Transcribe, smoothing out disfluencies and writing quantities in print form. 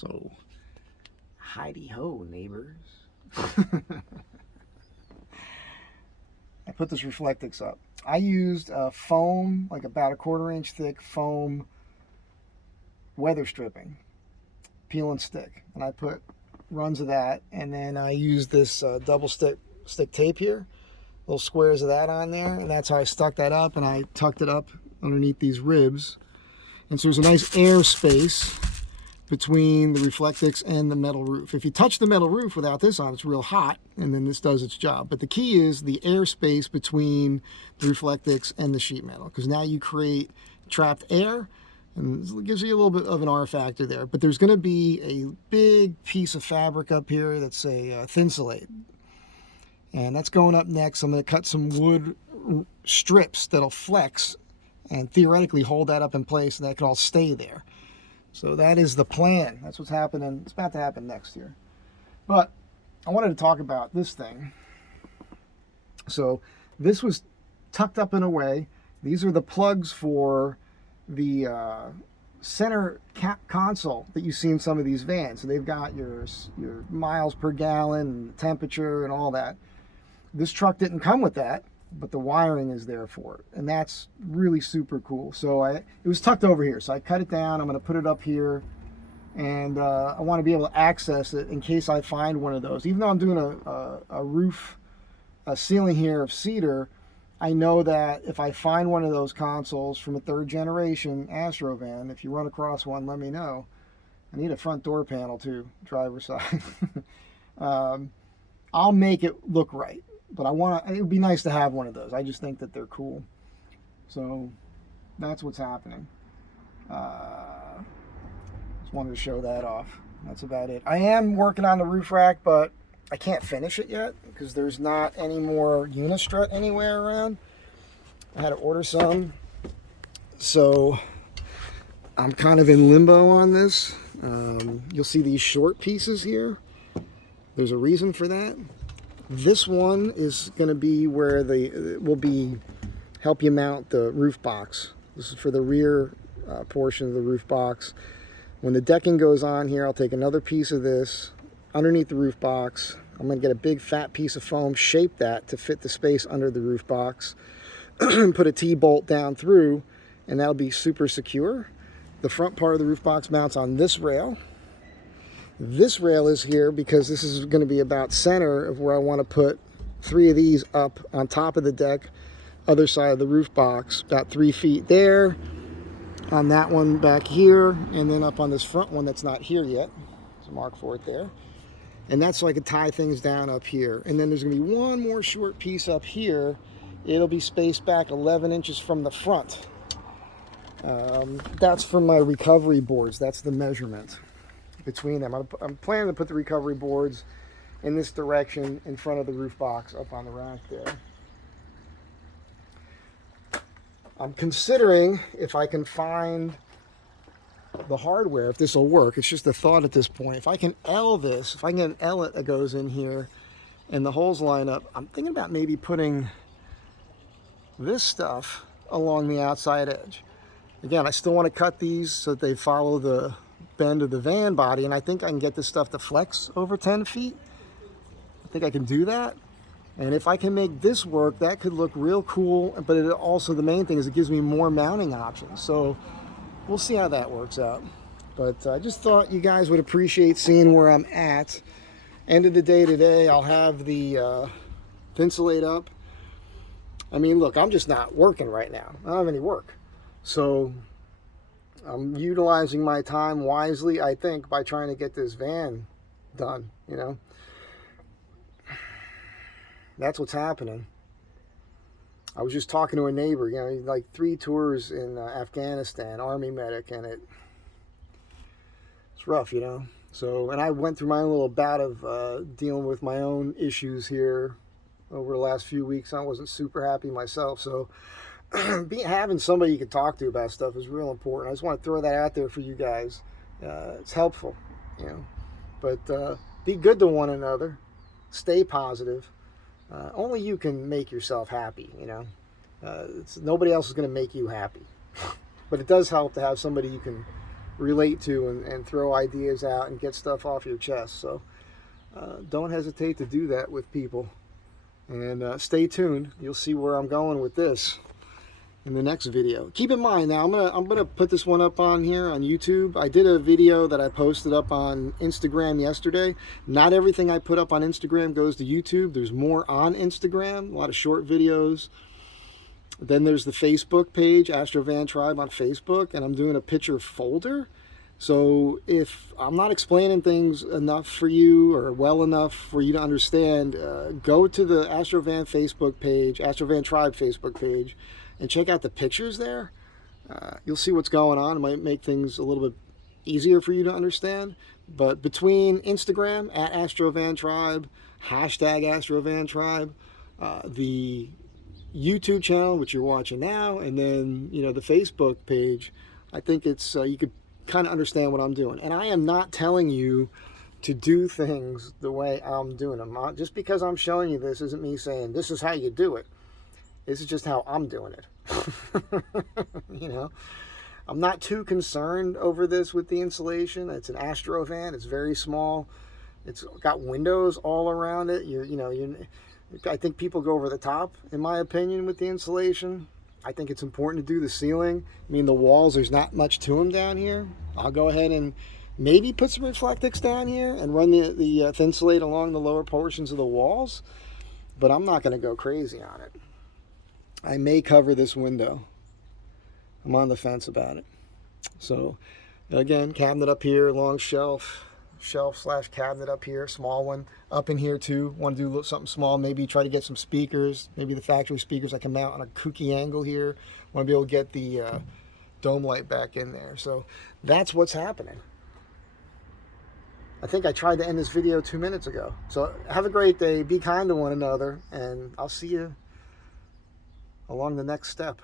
So, Heidi-ho, neighbors. I put this Reflectics up. I used foam, like about a 1/4 inch thick foam weather stripping, peel and stick. And I put runs of that, and then I used this double stick tape here, little squares of that on there, and that's how I stuck that up, and I tucked it up underneath these ribs. And so there's a nice air space between the Reflectics and the metal roof. If you touch the metal roof without this on, it's real hot, and then this does its job. But the key is the air space between the Reflectics and the sheet metal, because now you create trapped air, and it gives you a little bit of an R factor there. But there's going to be a big piece of fabric up here that's a Thinsulate, and that's going up next. I'm going to cut some wood strips that'll flex and theoretically hold that up in place, and that could all stay there. So that is the plan. That's what's happening. It's about to happen next year. But I wanted to talk about this thing. So this was tucked up in a way. These are the plugs for the center console that you see in some of these vans. So they've got your miles per gallon, temperature, and all that. This truck didn't come with that, but the wiring is there for it, and that's really super cool. So it was tucked over here, so I cut it down. I'm going to put it up here, and I want to be able to access it in case I find one of those. Even though I'm doing a roof, a ceiling here of cedar, I know that if I find one of those consoles from a 3rd generation Astro van, if you run across one, let me know. I need a front door panel too, driver's side. I'll make it look right. But it would be nice to have one of those. I just think that they're cool. So that's what's happening. Just wanted to show that off. That's about it. I am working on the roof rack, but I can't finish it yet because there's not any more Unistrut anywhere around. I had to order some. So I'm kind of in limbo on this. You'll see these short pieces here. There's a reason for that. This one is going to be where help you mount the roof box. This is for the rear portion of the roof box. When the decking goes on here, I'll take another piece of this underneath the roof box. I'm going to get a big fat piece of foam, shape that to fit the space under the roof box, and put a T-bolt down through, and that'll be super secure. The front part of the roof box mounts on this rail. This rail is here because this is going to be about center of where I want to put 3 of these up on top of the deck, other side of the roof box, about 3 feet there, on that one back here, and then up on this front one that's not here yet. There's a mark for it there. And that's so I could tie things down up here. And then there's going to be one more short piece up here. It'll be spaced back 11 inches from the front. That's for my recovery boards. That's the measurement between them. I'm planning to put the recovery boards in this direction in front of the roof box up on the rack there. I'm considering if I can find the hardware, if this will work. It's just a thought at this point. If I can L this, if I can get an L-it that goes in here and the holes line up, I'm thinking about maybe putting this stuff along the outside edge. Again, I still want to cut these so that they follow the bend of the van body, and I think I can get this stuff to flex over 10 feet. I think I can do that, and if I can make this work, that could look real cool. But it also, the main thing is it gives me more mounting options, so we'll see how that works out. But I just thought you guys would appreciate seeing where I'm at. End of the day today, I'll have the Thinsulate up. I mean, look, I'm just not working right now. I don't have any work, so I'm utilizing my time wisely, I think, by trying to get this van done, you know. That's what's happening. I was just talking to a neighbor, you know, like 3 tours in Afghanistan, Army medic, and it's rough, you know. So, and I went through my own little bout of dealing with my own issues here over the last few weeks. I wasn't super happy myself, so having somebody you can talk to about stuff is real important. I just want to throw that out there for you guys. It's helpful, you know. But be good to one another. Stay positive. Only you can make yourself happy, you know. Nobody else is going to make you happy. But it does help to have somebody you can relate to and throw ideas out and get stuff off your chest. So don't hesitate to do that with people. And stay tuned. You'll see where I'm going with this in the next video. Keep in mind now, I'm gonna put this one up on here on YouTube. I did a video that I posted up on Instagram yesterday. Not everything I put up on Instagram goes to YouTube. There's more on Instagram, a lot of short videos. Then there's the Facebook page, Astro Van Tribe on Facebook, and I'm doing a picture folder. So if I'm not explaining things enough for you or well enough for you to understand, go to the Astro Van Facebook page, Astro Van Tribe Facebook page, and check out the pictures there. You'll see what's going on. It might make things a little bit easier for you to understand. But between Instagram, at Astro Van Tribe, hashtag Astro Van Tribe, the YouTube channel, which you're watching now, and then, you know, the Facebook page, I think it's, you could kind of understand what I'm doing. And I am not telling you to do things the way I'm doing them. Just because I'm showing you this isn't me saying this is how you do it. This is just how I'm doing it. You know, I'm not too concerned over this with the insulation. It's an Astro van. It's very small. It's got windows all around it. I think people go over the top, in my opinion, with the insulation. I think it's important to do the ceiling. I mean, the walls, there's not much to them down here. I'll go ahead and maybe put some Reflectics down here and run the Thinsulate along the lower portions of the walls, but I'm not going to go crazy on it. I may cover this window. I'm on the fence about it. So, again, cabinet up here, long shelf slash cabinet up here, small one up in here too. Want to do something small, maybe try to get some speakers, maybe the factory speakers I can mount on a kooky angle here. Want to be able to get the dome light back in there. So that's what's happening. I think I tried to end this video 2 minutes ago. So have a great day, be kind to one another, and I'll see you along the next step.